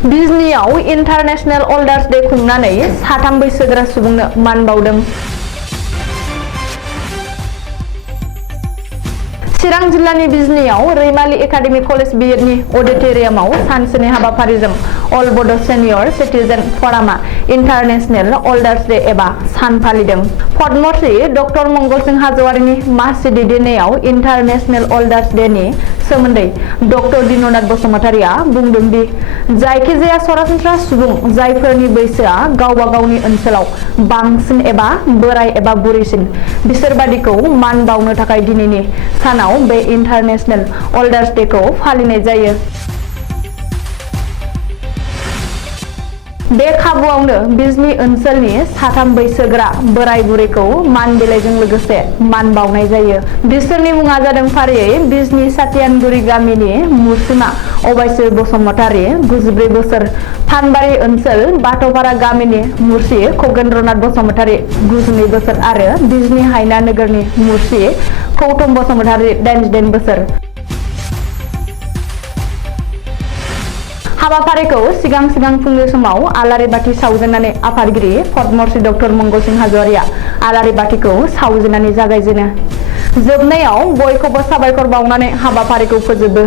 बिजनीआव international अल्डार्स day खुंनानै 3 बैसोगोरा सुबुंनो मान बावदों। चिरां जिल्लानि बिजनीआव रैमाली एकाडेमी कलेज बिएडनि अडिटोरियामाव सानसेनि हाबाफारिजों अल बड' सेनियर सिटिजेन फरामा इन्टारनेशनेल अल्डार्स डे एबा सान फालिदों। पद्मश्री डक्टर मंगलसिं हाज'वारिनि मासि दैदेननायाव इन्टारनेशनेल अल्डार्स डे नि सोमोन्दै डक्टर दिननाथ बसुमतारिया बुंदों दि जायखिजाया सरासनस्रा सुबुं जायफोरनि बैसोआ गावबा गावनि ओनसोलाव बांसिन एबा बोराय एबा बुरैसिन बिसोरबादिखौ मान बावनो थाखाय दिनैनि सानाव बे इन्टारनेशनेल अल्डार्स डे खौ फालिनाय जायो। बे खाबुआवनो बिजनी ओनसोलनि 3 बैसोगोरा बोराय बुरैखौ मान बिलाइजों लोगोसे मान बावनाय जायो। बिसोरनि मुङा जादों फारियै बिजनी सातियानगुरि गामिनि मुर्सिमा अबायसो बसुमतारी 94 बोसोर, फानबारि ओनसोल बाथौपारा गामिनि मुर्सि खगेन्द्रनाथ बसुमतारी 92 बोसोर आरो बिजनी हायना नोगोरनि मुर्सि गौतम बसुमतारी 88 बोसोर। हाबाफारिखौ सिगां फुंनि समाव आलारि बाथि सावजेननानै आफादगिरि पद्मश्री डक्टर मंगलसिं हाज'वारिया आलारि बाथिखौ सावजेननानै जागायजेनो। जोबनायाव बयखौबो साबायखर बावनानै हाबाफारिखौ फोजोबो।